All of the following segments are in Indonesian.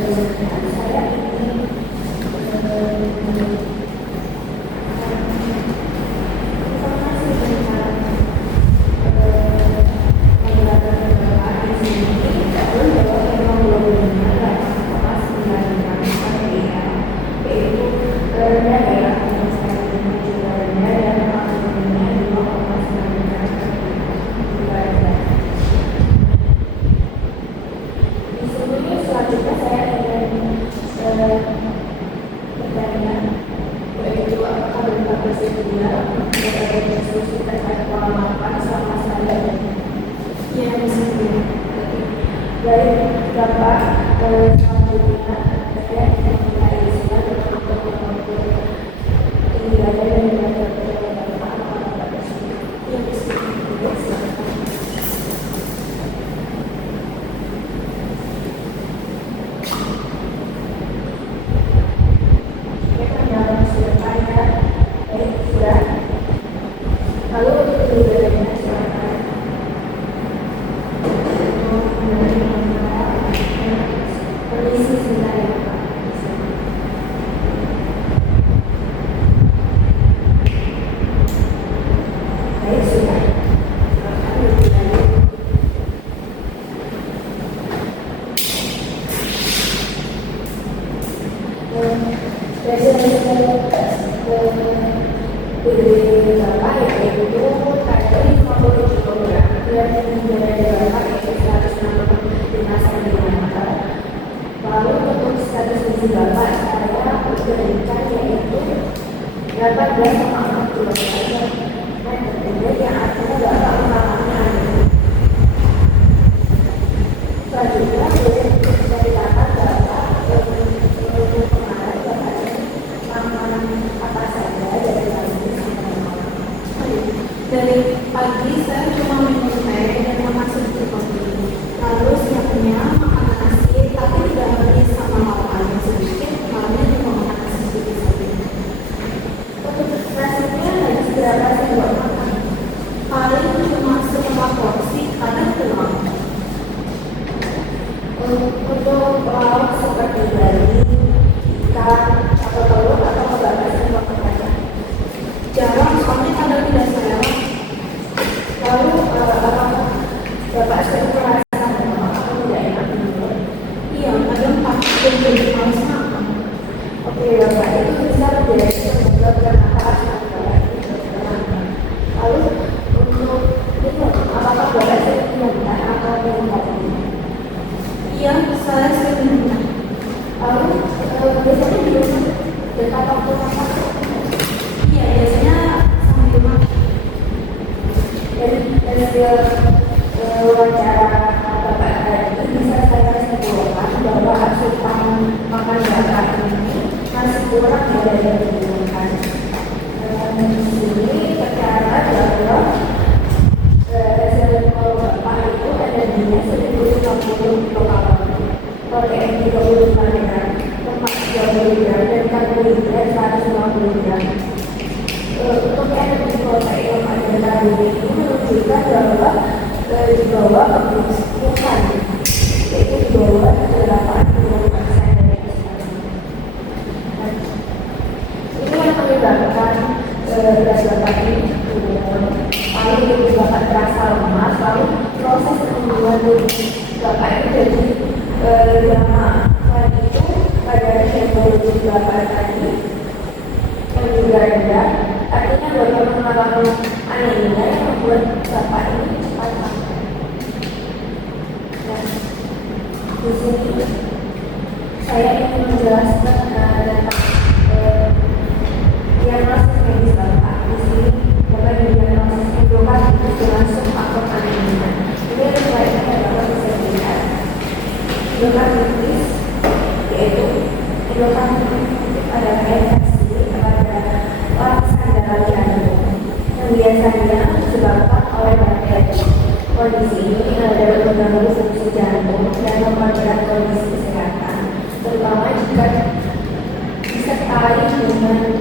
saya ingin informasi tentang pemberantasan kecelakaan di sini. Terus bahwa hemoglobinnya 8,96 mg, yaitu rendah ya, juga rendah dan hemoglobinnya 5,96 juga rendah. Di sini selanjutnya saya bertanya, yaitu apakah benar bersedia untuk diskusi terkait pola makan sama saya? Iya, bersedia. Baik, Bapak, selanjutnya saya ingin memulai untuk tinggi dada dan berat Bapak, apakah Bapak bersedia? Iya, bersedia. Silakan. Lalu untuk tinggi dadanya silakan. Permisi sebentar ya Pak. Baik, sudah. Silakan lebih lanjut. Dari Bapak yaitu kalori 50 kilogram dan dari Bapak yaitu 165 cm. Lalu untuk status gizi Bapak saya berikan yaitu 18,4 kilogram dan tentunya yang artinya Bapak mengalami anemia. Selanjutnya boleh diceritakan Bapak untuk kemarin Bapak makan apa saja dari pagi sampai malam. Dari pagi saya cuma minum teh dan makan sedikit kopi. Lalu siangnya makan nasi, tapi tidak habis sama makan sedikit. Malamnya juga makan nasi sedikit saja. Untuk nasinya harus berapa sih Bapak makan? Paling cuma setengah porsi, kadang kurang. Untuk lauk seperti daging, ikan, atau telur atau Bapak sering makan kacang? Jarang, soalnya kadang tidak selera. Lalu apakah Bapak sering merasakan demam atau tidak enak di mulut? Iya, kadang pasti jadi malas makan. Oke Bapak, itu bisa menjadi penyebab kenapa asam Bapak itu berkurang. Lalu untuk minum, apakah Bapak sering minum teh atau minum kopi? Iya, saya sering minum. Lalu biasanya minum dekat waktu makan? Iya, biasanya sambil makan. Dari wawancara Bapak tadi bisa saya simpulkan bahwa asupan makan Bapak ini masih kurang ya dari yang dibutuhkan. Di sini tercatat bahwa reservoir Bapak itu energinya 1050 kilokalori, protein 35 gram, lemak 30 gram, dan karbohidrat 150 gram. Untuk energi protein lemak dan karbohidrat ini menunjukkan bahwa di bawah kebutuhan, yaitu di bawah 80% dari kesehatan. Ini yang menyebabkan berat Bapak ini turun, lalu tubuh Bapak terasa lemas, lalu proses pertumbuhan tubuh Bapak itu jadi lama. Selain itu pada hemoglobin Bapak tadi yang juga rendah, artinya Bapak mengalami anemia yang membuat Bapak ini cepat mati. Nah, di sini saya ingin menjelaskan tentang diagnosis medis Bapak. Di sini Bapak diagnosis endokarditis dengan subakut anemia. Ini riwayatnya Bapak bisa dilihat. Endokarditis yaitu endokarditis adalah infeksi pada lapisan dalam jantung yang biasanya disebabkan oleh bakteri. Kondisi ini dapat mengganggu fungsi jantung dan memperberat kondisi kesehatan, terutama jika disertai dengan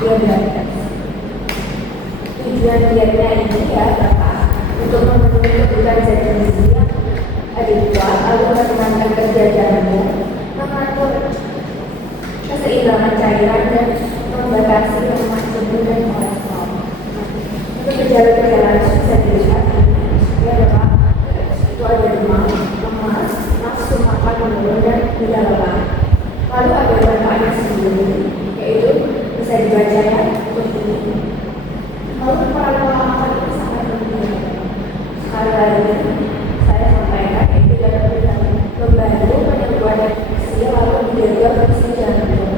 diabetes. Tujuan dietnya ini ya Bapak untuk memenuhi kebutuhan zat gizi yang adekuat, lalu menenangkan kerja jantung cairan dan membatasi lemak jenuh dan kolesterol. Untuk gejala-gejala lain bisa dilihat ini adalah itu ada demam, lemas, nafsu makan menurun dan tidak lelah. Lalu ada dampaknya sendiri, yaitu bisa dibaca ya untuk ini. Lalu para pola makan itu sangat penting. Sekali lagi saya sampaikan yaitu dapat membantu penyembuhan infeksi, lalu menjaga fungsi jantung.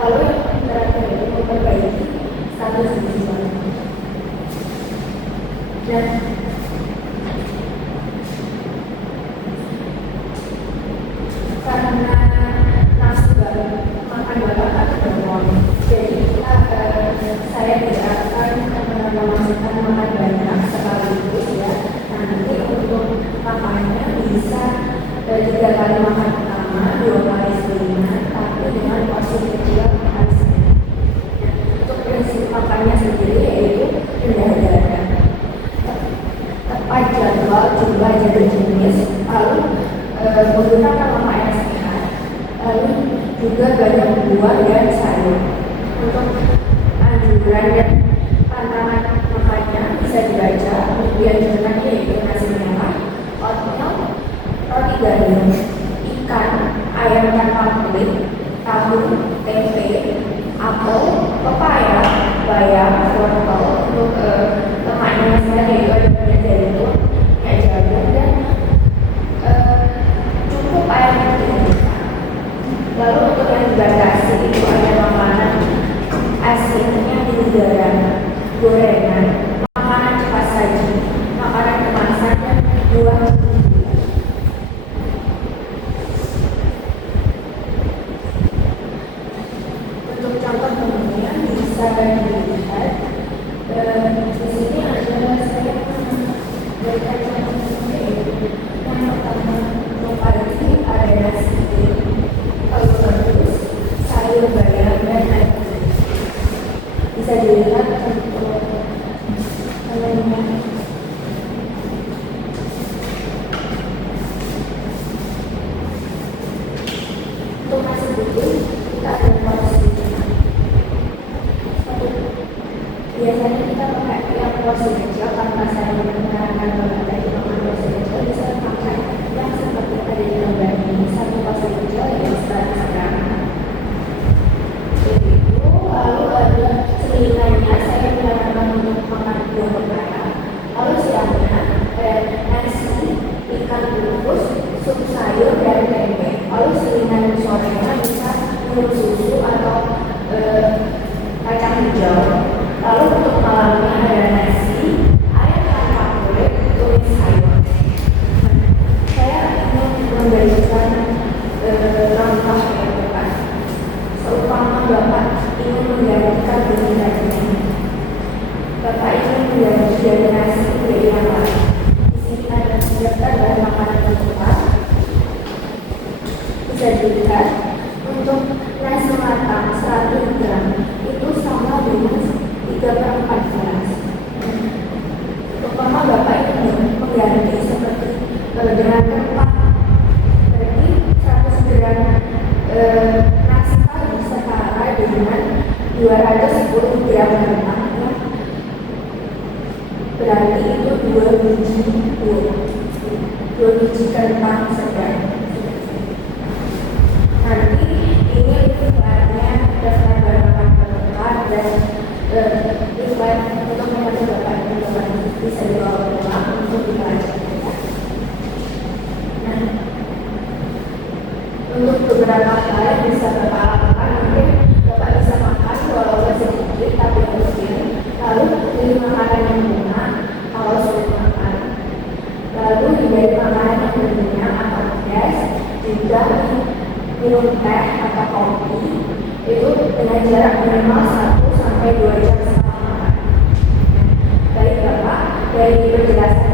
Lalu yang terakhir itu memperbaiki status ginjal. Dan karena nafsu makan bapak kan bermon, jadi saya tidak akan memasukkan makan banyak sekaligus ya. Nanti untuk makannya bisa 3 kali makan pertama, 2 kali selingan, tapi dengan porsi kecil kali selingan. Untuk prinsip makannya sendiri yaitu rendah garam, tepat jadwal, jumlah jenis, lalu menggunakan lemak yang sehat, lalu juga banyak buah dan sayur. Untuk anjuran dan pantangan makannya bisa dibaca, dianjurkan yaitu nasi merah, oatmeal, roti gandum, ikan, ayam tanpa kulit, tahu, tempe, apel, pepaya, bayam, wortel. Untuk lemaknya sehat yaitu ada minyak zaitun, minyak jagung dan cukup air putih. Lalu untuk yang dibatasi itu ada makanan asinnya garam, gorengan, makanan cepat saji, makanan kemasan dan buah. Untuk contoh menunya bisa dilihat di sini adalah saya memberikan contoh menu yaitu yang pertama untuk pagi ada nasi, telur rebus, sayur bayam dan air putih. Bisa dilihat untuk menunya. Untuk nasi putih kita ada porsi. Biasanya kita pakai yang porsi kecil karena saya menyarankan bahwa tadi makan porsi kecil bisa pakai yang seperti ada di gambar ini, satu porsi kecil yang 100 gram. Jadi itu lalu ada selingannya saya menyarankan untuk makan buah pepaya. Lalu siangnya nasi, ikan rebus, sup sayur dan tempe. Lalu selingan sorenya bisa minum susu atau kacang hijau. Lalu untuk malamnya ada nasi, ayam tanpa kulit, tumis sayur. Saya ingin memberikan langkah yang tepat. Seumpama Bapak ingin menggantikan daging-daging, Bapak ingin mengganti dari nasi menjadi yang lain. Di sini ada daftar bahan makanan pembuka. Bisa dilihat untuk nasi matang 100 gram itu sama dengan 3/4 gelas. Umpama Bapak ingin mengganti seperti dengan rempah, berarti 100 gram nasi pagi setara dengan 210 gram rempah. Berarti itu 2 biji kentang sedang. Nanti ini iklannya daftar barang pelengkap dan iklan untuk membantu Bapak dan Bapak bisa dibawa pulang untuk dibaca. Nah, untuk beberapa hal yang bisa Bapak lakukan, mungkin Bapak bisa makan walaupun sedikit tapi rutin. Lalu pilih makanan yang enak kalau sudah makan. Lalu hindari makanan yang berminyak atau pedas. Juga minum teh atau kopi itu dengan jarak minimal 1 sampai 2 jam setelah makan. Baik Bapak, dari penjelasan